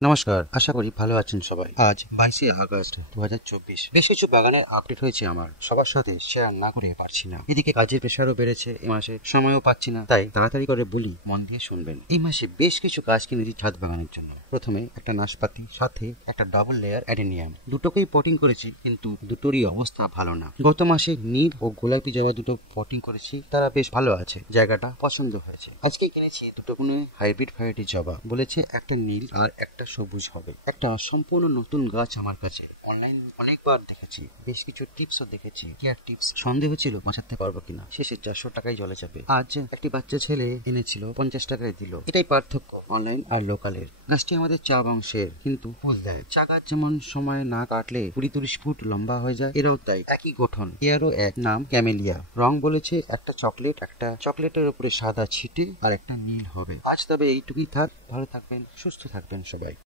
নমস্কার, আশা করি ভালো আছেন সবাই। আজ 22শে আগস্ট 2024। বেশ কিছু বাগানের আপডেট হয়েছে আমার, সবার সাথে শেয়ার না করে পারছি না। এদিকে কাজের প্রেশারও বেড়েছে, এ মাসে সময়ও পাচ্ছি না, তাই তাড়াতাড়ি করে বলি, মন দিয়ে শুনবেন। এই মাসে বেশ কিছু গাছ কিনেছি ছাদ বাগানের জন্য। প্রথমে একটা নাশপাতি, সাথে একটা ডাবল লেয়ার অ্যাডেনিয়াম। দুটোকেই পটিং করেছি, কিন্তু দুটোরই অবস্থা ভালো না। গত মাসে নীল ও গোলাপি জবা দুটো পটিং করেছি, তারা বেশ ভালো আছে, জায়গাটা পছন্দ হয়েছে। আজকে কিনেছি দুটো গুণে হাইব্রিড ভ্যারাইটি জবা। বলেছে একটা নীল আর একটা সবুজ হবে। একটা সম্পূর্ণ নতুন গাছ আমার কাছে। অনলাইন অনেকবার দেখেছি, বেশ কিছু টিপসও দেখেছি, কেয়ার টিপস। সন্দেহ ছিল বাঁচাতে পারবো কিনা, শেষে 400 টাকায় জলে যাবে। আজ একটি বাচ্চা ছেলে এনেছিল, 50 টাকায় দিল। এটাই পার্থক্য অনলাইন আর লোকালের। গাছটি আমাদের চা বংশের, কিন্তু ফুল দেয়। চা গাছ যেমন সময় না কাটলে 20-30 ফুট লম্বা হয়ে যায়, এরাও তাই, একই গঠন। এরও এক নাম ক্যামেলিয়া। রং বলেছে একটা চকলেট, একটা চকলেটের উপরে সাদা ছিটে আর একটা নীল হবে। আজ তবে এইটুকুই থাক। ভালো থাকবেন, সুস্থ থাকবেন সবাই।